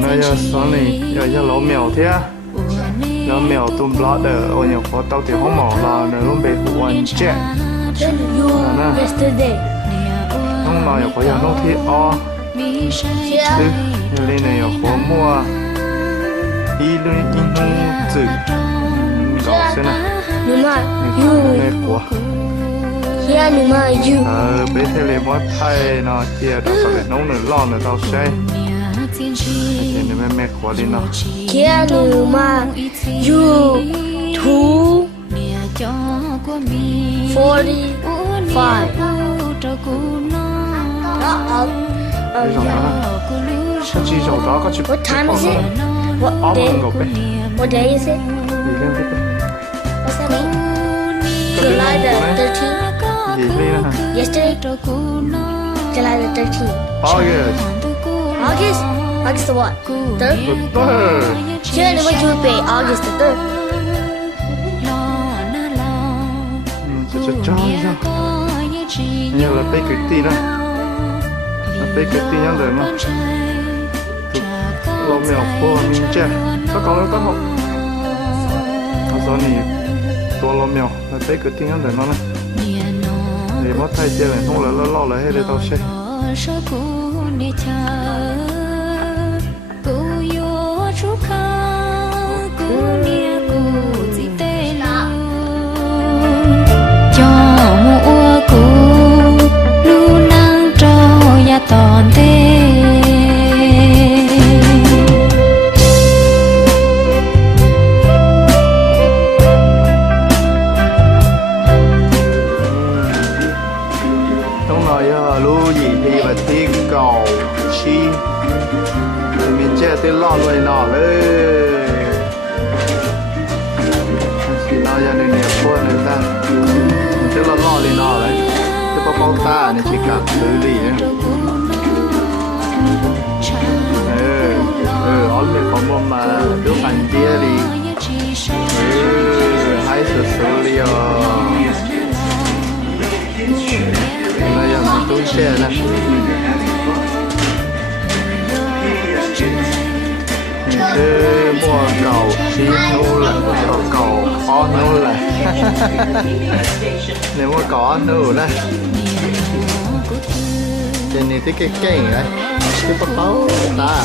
nó giờ sáng này giờ lẩu mèo thế á lẩu mèo tôm lót ở ở nhà có tao thì không mỏ là nó luôn bị cuốn chết không mỏ nhà có nhà nó thì o giờ lên này có mua đi lên in tự搞谁呢？你嘛美国。呀，你嘛有。别太累，我太那接到这里，弄能浪的到谁？你们美国的呢？呀，你嘛有2 45。为什么呢？他至少打个去。What time is it? What day is it? What's that mean? July the 13th? Yesterday? July the 13th. August? August the what? 3rd? Yeah,你们就背 August the 3rd. 这张一下，你要来背给地了，来背给地样的吗？lô mèo của mình trẻ các con nó có học sau này tua lô mèo là thấy cái tiếng để nó này để mất thay tiền này không là lo lại hay để tao xe toàn thế mình chơi tới lo người nọเลยthì nó ra nên nhiều quá nên ta tức là lo lên nọ đấy tức là bao ta nên chỉ cần thứ gì đấy ổn mình có một mà đứa bạn kia đi hãy xử lý nó giờ mình túi xe này mua cầu xin nô là cầu khó nô là nếu mà có nô đây trên này cái cây đấy cái bắp báo ta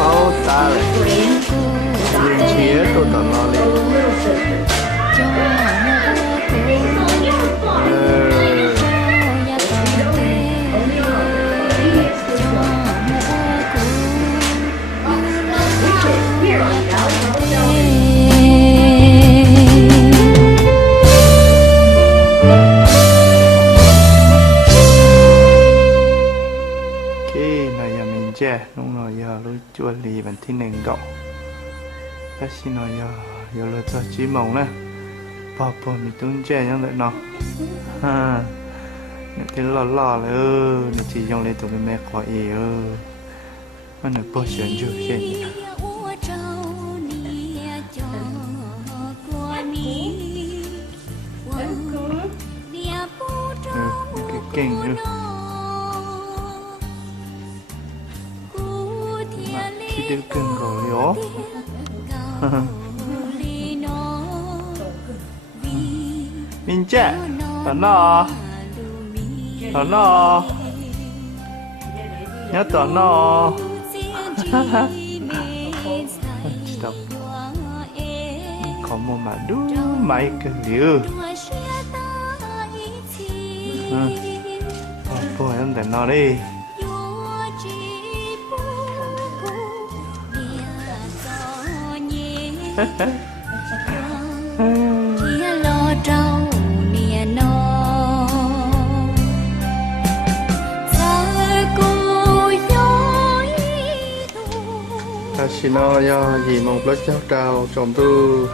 báo ta nhìn chia tôi tận nó liền đúng rồi giờ lối chua lì bản tin nền cậu ta xin nói giờ lối cho chí mỏng nè bỏ mình tung trẻ như vậy nó ha những cái lò này chỉ dùng lên tụi mẹ khỏi mà nó bỏ chuyện chưa chuyện cái kinh nữa khi đưa cưng rồi lió mình trẻ tận nó nhớ tận nó đọc có một mà đu mấy cái liu thôi em tận nó đi ta xin nói gì một lớp cháu trào chồng tư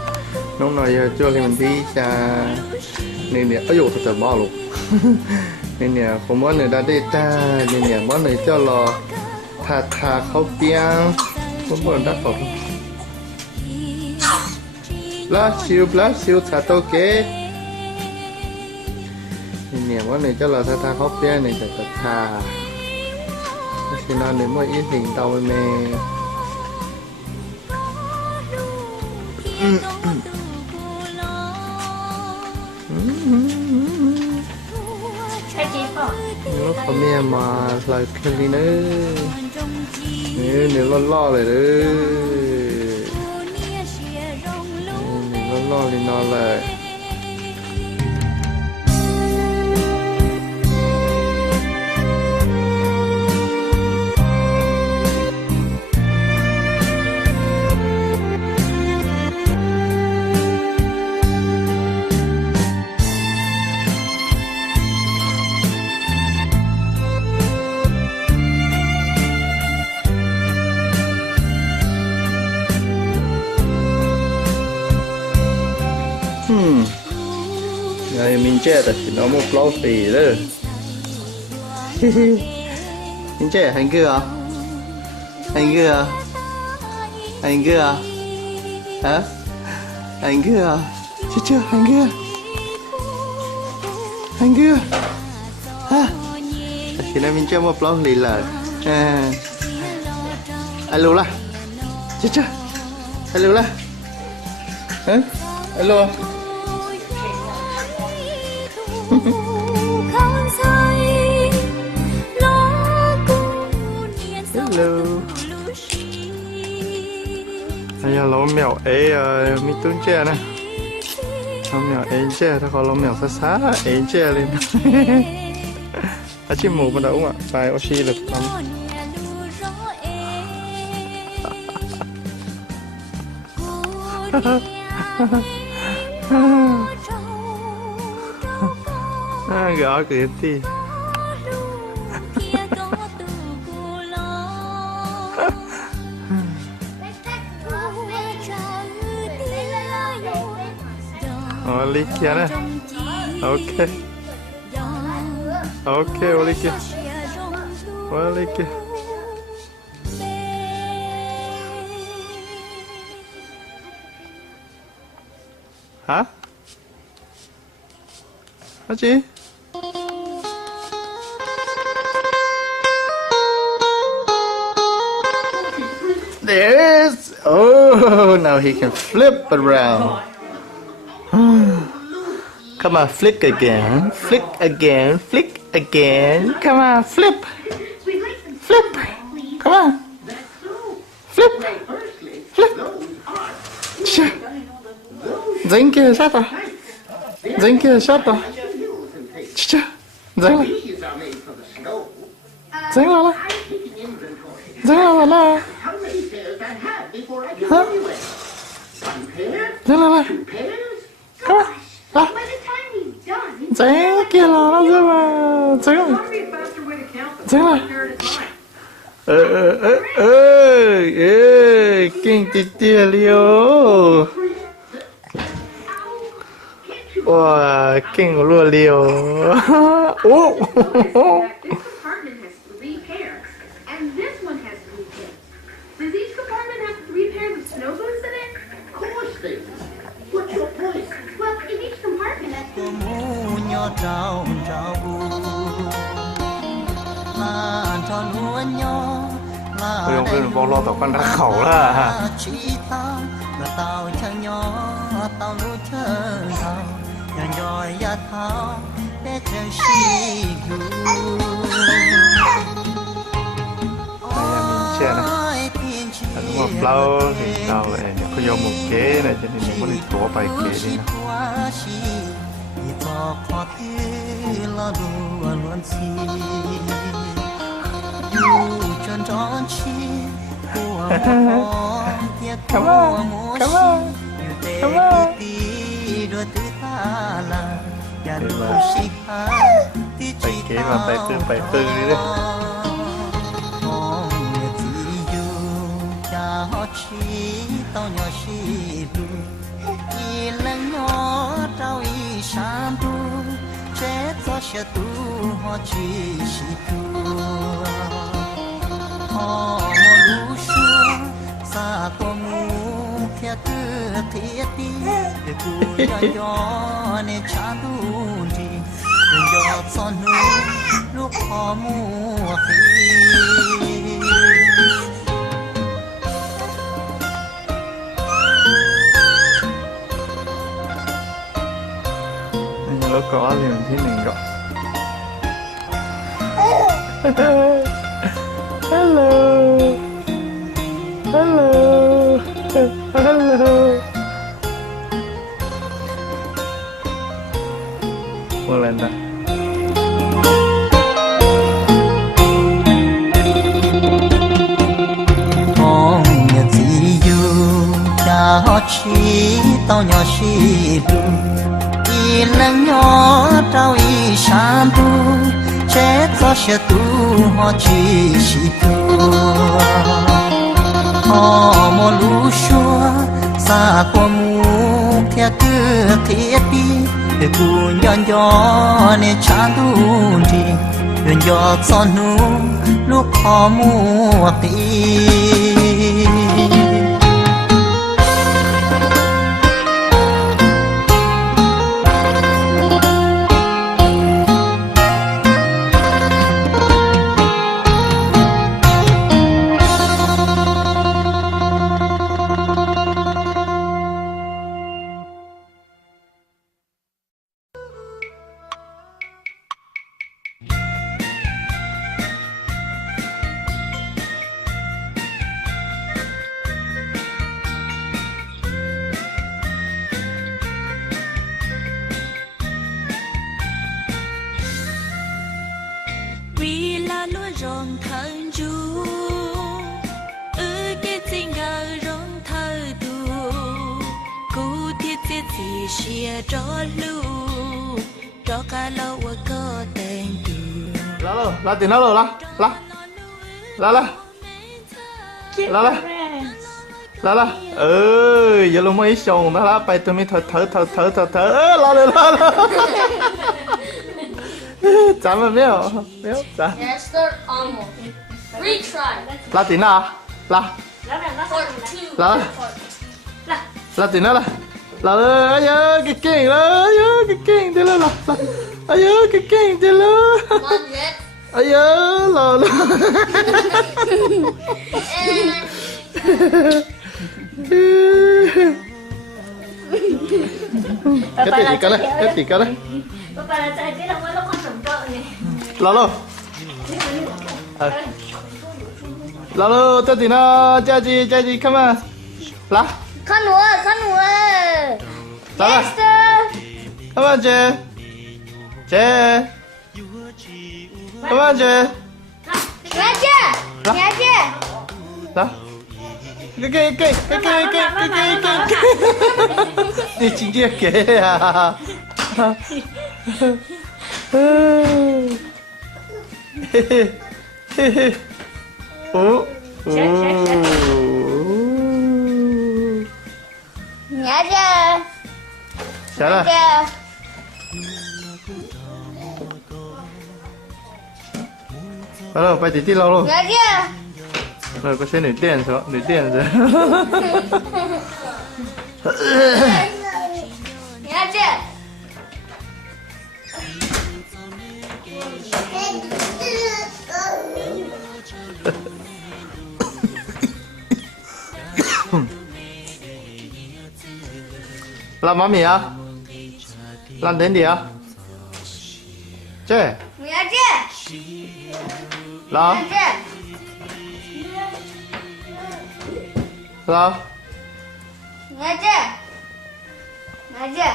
nó nói cho thì mình đi cha nên nè ơi dụ thật bỏ luôn nên nè không muốn người ta đi ta nên nè muốn người cho lò thà khâu piang không muốn đắt không bless you thà tôi kế nên nè nhẹ quá này cho là tha khóc bé này thật tha thì nó nếu mà ít hình tàu mẹ nó có mẹ mà lại cái gì nữa nếu lo rồi đó nếu lo thì nó lại này mình chơi là chỉ nó một lô xì đó mình chơi hành kia à hành kia à hành kia à hả hành kia à chưa hành kia ha chỉ là mình chơi một lô xì là alo là chưa alo là hả alo hello bây giờ lỗ mèo ấy mi tuấn che nè lỗ mèo ấy cheถ้า có lỗ mèo xa ấy che lên chim mù bên đó ạ bài oxy lực lắm gõ cười tí ly kia nè ok ly kia ly kia hả hả chị there's oh now he can flip around come on flick again come on flip come on flip dính kia sát rồi dính kia sát rồi dính lại hả dính lại come on dính kia là nó dính lại kinh tít liêu wow kinh luôn liêu Ôi ông cứ vòng lo tao con ra khẩu là ha. Chè này, đúng một lâu thì tao lại có vô một kế này cho nên mình có đi tổ bài kế đi nào. Come on, come on, come on. Bài kế mà bài tư đi đấy. Sa tô ngu kia tư thiết đi để cu yo ne cha du đi yo ซ่อนหนูลูกขอมัวปี แล้วก็เหรียญที่หนึ่งก็ Hello Hello Hello ว่าอะไรนะ Con nhà chỉ yêu cha chi tao nhỏ chi lu y lăng nhỏ trao y san tu chết cho sẽ tu họ chi chi tu họ mò lu xua xa qua mu theo cứ thiết đi để cu nhon nhon để chan tu đi nhon nhon son nu lúc họ mua tiền 拉点到了，拉，อย่าลงมาให้ชงนะละไปตัวนี้เถอะรอเลยจำมันไม่เอาจ้ะ Yes, third almost. Retry. 拉点啦，拉， Part two. 拉点啦，拉เลย哎呀，เก่งเลยเก่งเดี๋ยวละ哎呀，เก่งเดี๋ยวละ Come on, Jet. 哎呀，老了。 Cái tỷ cái đấy. Papa là chạy cái là mới lúc con sủng trợ này. Lalo. Lalo, cái tỷ nó cha gì come on. Lá. Con núa. Lá. Come on, Jay. Come on, Jay. Nghe chưa? Đó. Cái đi chính kia kìa à. Nghe chưa? Chả là rồi, phải tí lâu luôn. Nghe chưa? Rồi, có xe nữ tiền rồi. Nghe chưa? Làm mắm mì à? Làm đến gì à? Chơi? Nghe chưa? Làm? Nghe chưa? Làm? Nghe chưa? Nghe chưa?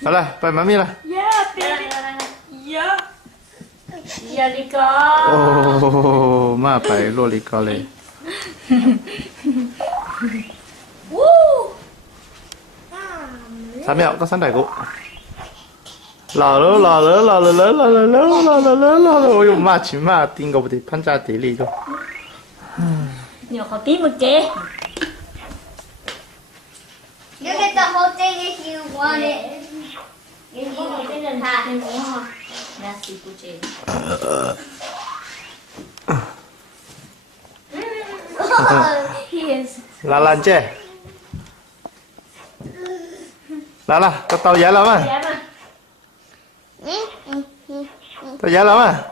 Đó là, phải mắm mì là. Giờ đi con. Ồ, mà phải lô lì có lì. Sao mẹo có sẵn đại cụ. Lò lỡ. Ôi mà chỉ mà tin cầu thì phân ra tí lì thôi. Nhiều khó tí một chế. You get the whole thing if you want it. You need it in half. Nasty puche. He is. Là chê. Là, có tàu giá lắm à? Dạ mà. Tôi giá lắm à?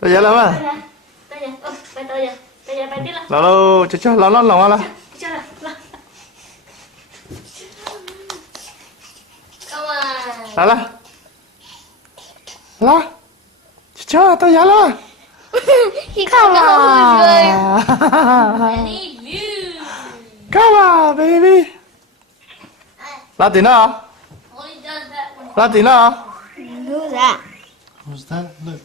Tôi giá lắm à? Tới giờ. Bay tới giờ. Tới giờ bay tiếp là. Lâu lâu, cho, lâu lòng là. Cho là. Come on. Là. Cho, tôi giá lắm à? He come on rồi. À. I need you. Come on, baby. Là tí nào? Only does that when Là tí nào? Who's that? Who's that? Look.